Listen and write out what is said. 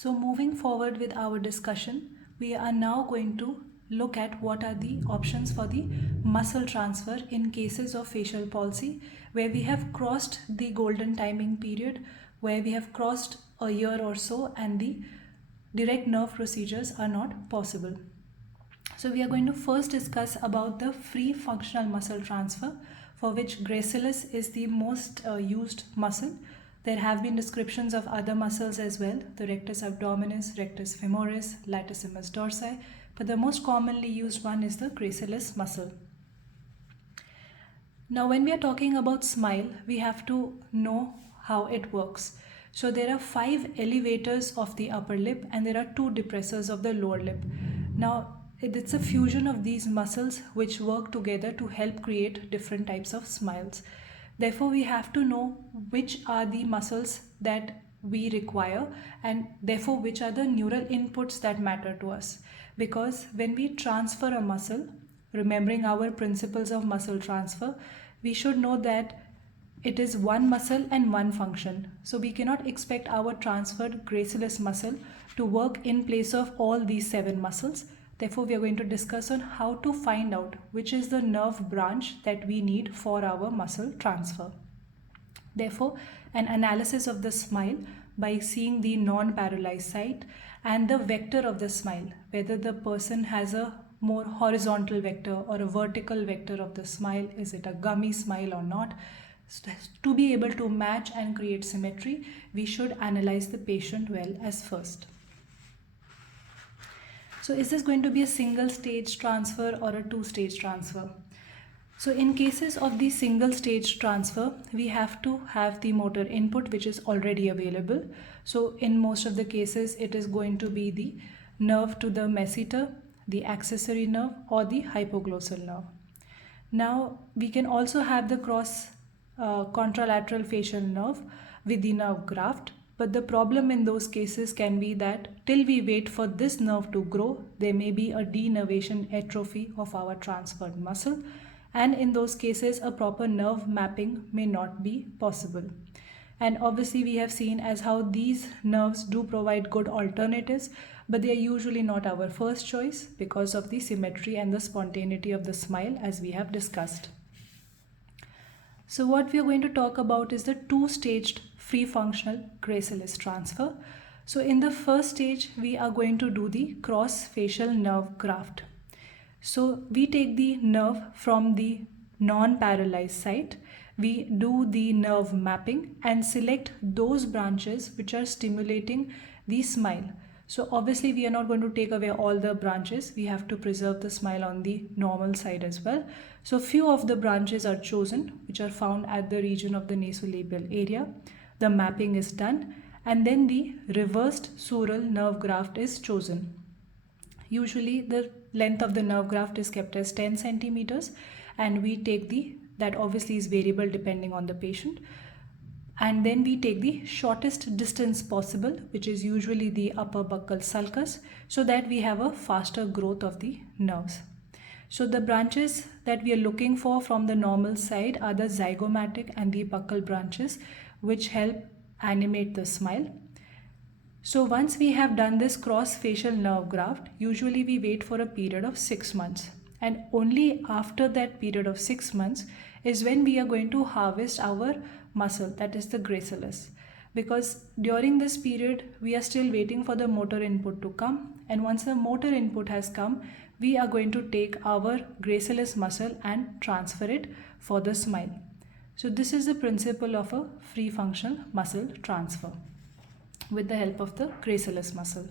So moving forward with our discussion, we are now going to look at what are the options for the muscle transfer in cases of facial palsy where we have crossed the golden timing period, where we have crossed a year or so and the direct nerve procedures are not possible. So we are going to first discuss about the free functional muscle transfer, for which gracilis is the most used muscle. There have been descriptions of other muscles as well, the rectus abdominis, rectus femoris, latissimus dorsi, but the most commonly used one is the gracilis muscle. Now when we are talking about smile, we have to know how it works. So there are 5 elevators of the upper lip and there are 2 depressors of the lower lip. Now it's a fusion of these muscles which work together to help create different types of smiles. Therefore, we have to know which are the muscles that we require and therefore which are the neural inputs that matter to us. Because when we transfer a muscle, remembering our principles of muscle transfer, we should know that it is one muscle and one function. So we cannot expect our transferred gracilis muscle to work in place of all these 7 muscles. Therefore, we are going to discuss on how to find out which is the nerve branch that we need for our muscle transfer. Therefore, an analysis of the smile by seeing the non-paralyzed site and the vector of the smile, whether the person has a more horizontal vector or a vertical vector of the smile, is it a gummy smile or not. To be able to match and create symmetry, we should analyze the patient well as first. So is this going to be a single stage transfer or a 2-stage transfer? So in cases of the single stage transfer, we have to have the motor input which is already available. So in most of the cases, it is going to be the nerve to the masseter, the accessory nerve or the hypoglossal nerve. Now we can also have the cross contralateral facial nerve with the nerve graft. But the problem in those cases can be that till we wait for this nerve to grow, there may be a denervation atrophy of our transferred muscle. And in those cases, a proper nerve mapping may not be possible. And obviously we have seen as how these nerves do provide good alternatives, but they are usually not our first choice because of the symmetry and the spontaneity of the smile as we have discussed. So what we are going to talk about is the 2-staged free functional gracilis transfer. So in the first stage, we are going to do the cross facial nerve graft. So we take the nerve from the non-paralyzed site, we do the nerve mapping and select those branches which are stimulating the smile. So obviously we are not going to take away all the branches, we have to preserve the smile on the normal side as well. So few of the branches are chosen which are found at the region of the nasolabial area. The mapping is done and then the reversed sural nerve graft is chosen. Usually the length of the nerve graft is kept as 10 centimeters and we take that obviously is variable depending on the patient. And then we take the shortest distance possible, which is usually the upper buccal sulcus, so that we have a faster growth of the nerves. So the branches that we are looking for from the normal side are the zygomatic and the buccal branches, which help animate the smile. So once we have done this cross facial nerve graft, usually we wait for a period of 6 months. And only after that period of 6 months is when we are going to harvest our muscle, that is the gracilis. Because during this period, we are still waiting for the motor input to come. And once the motor input has come, we are going to take our gracilis muscle and transfer it for the smile. So this is the principle of a free functional muscle transfer with the help of the gracilis muscle.